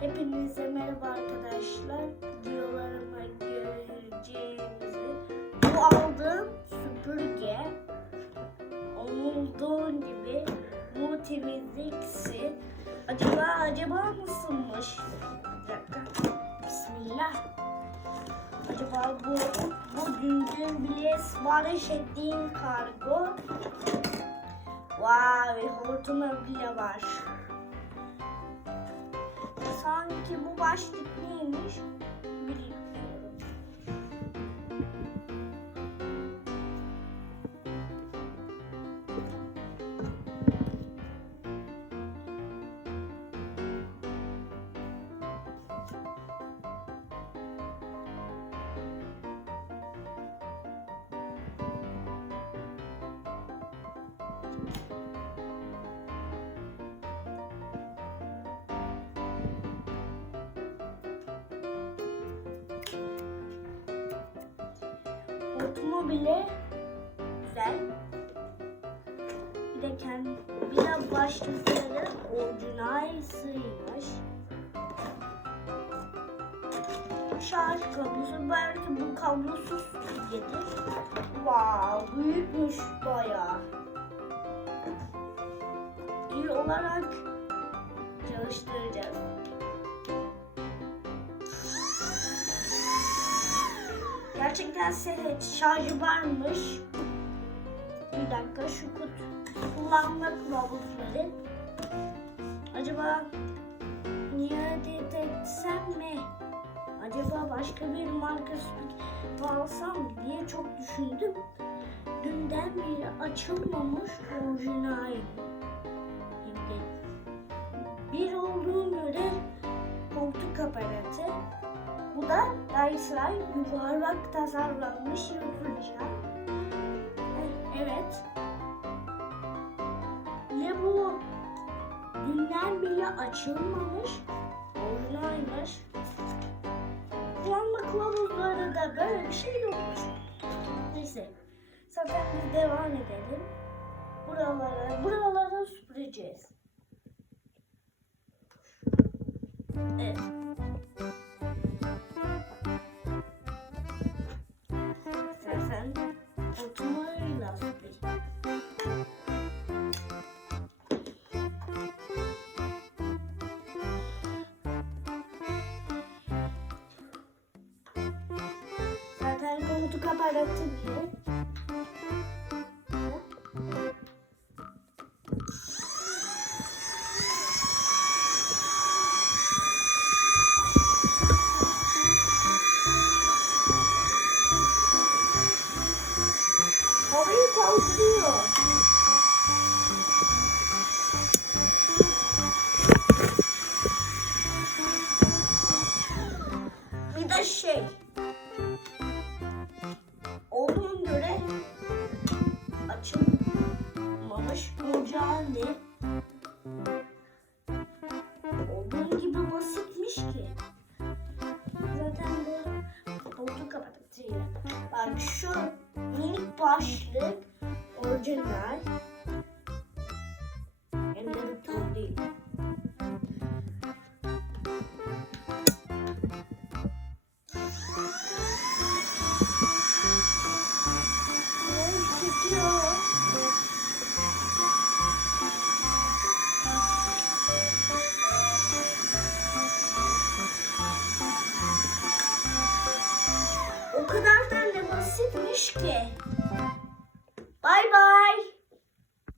Hepinize merhaba arkadaşlar. Videolarıma göreceğinizi bu aldığım süpürge olduğun gibi bu temizliksi acaba nasılmış? Bir dakika. Bismillah. Acaba bu dünkü bile sipariş ettiğim kargo. Vay, hortumu bile var. Sanki bu başlık neymiş bilmiyorum. Otomobile güzel. Bir de başlıkları orijinalsıymış. Şarj kablosu, belki bu kablosuz gelir. Wow, büyükmüş bayağı. İyi olarak çalıştıracağız. Gerçekten şarjı varmış. Bir dakika, şu kullanma kılavuzları. Acaba iade etsem mi? Acaba başka bir marka alsam diye çok düşündüm. Dünden beri açılmamış orijinal. Bir olduğu göre koltuk aparatı. Bu da Dyson yuvarlak tasarlanmış yapılacak. Evet. Ve bu dünden beri açılmamış, orijinalmiş. Kullanma kılavuzları da böyle bir şey yokmuş. Neyse. Zaten biz devam edelim. Buralara süpüreceğiz. Evet. İstersen otomobil'la süpüreceğim. Zaten koltuk aparatı bile. Havayı kaldırıyor. Bir de olduğuna göre açılmamış ocağı ne? Olduğun gibi basitmiş ki. Zaten bu koltuk kapatıyor. Bak şu minik başlık orijinal. Hem de bir tam değil. Çekiyor. O kadar da ne basitmiş ki. Bye bye.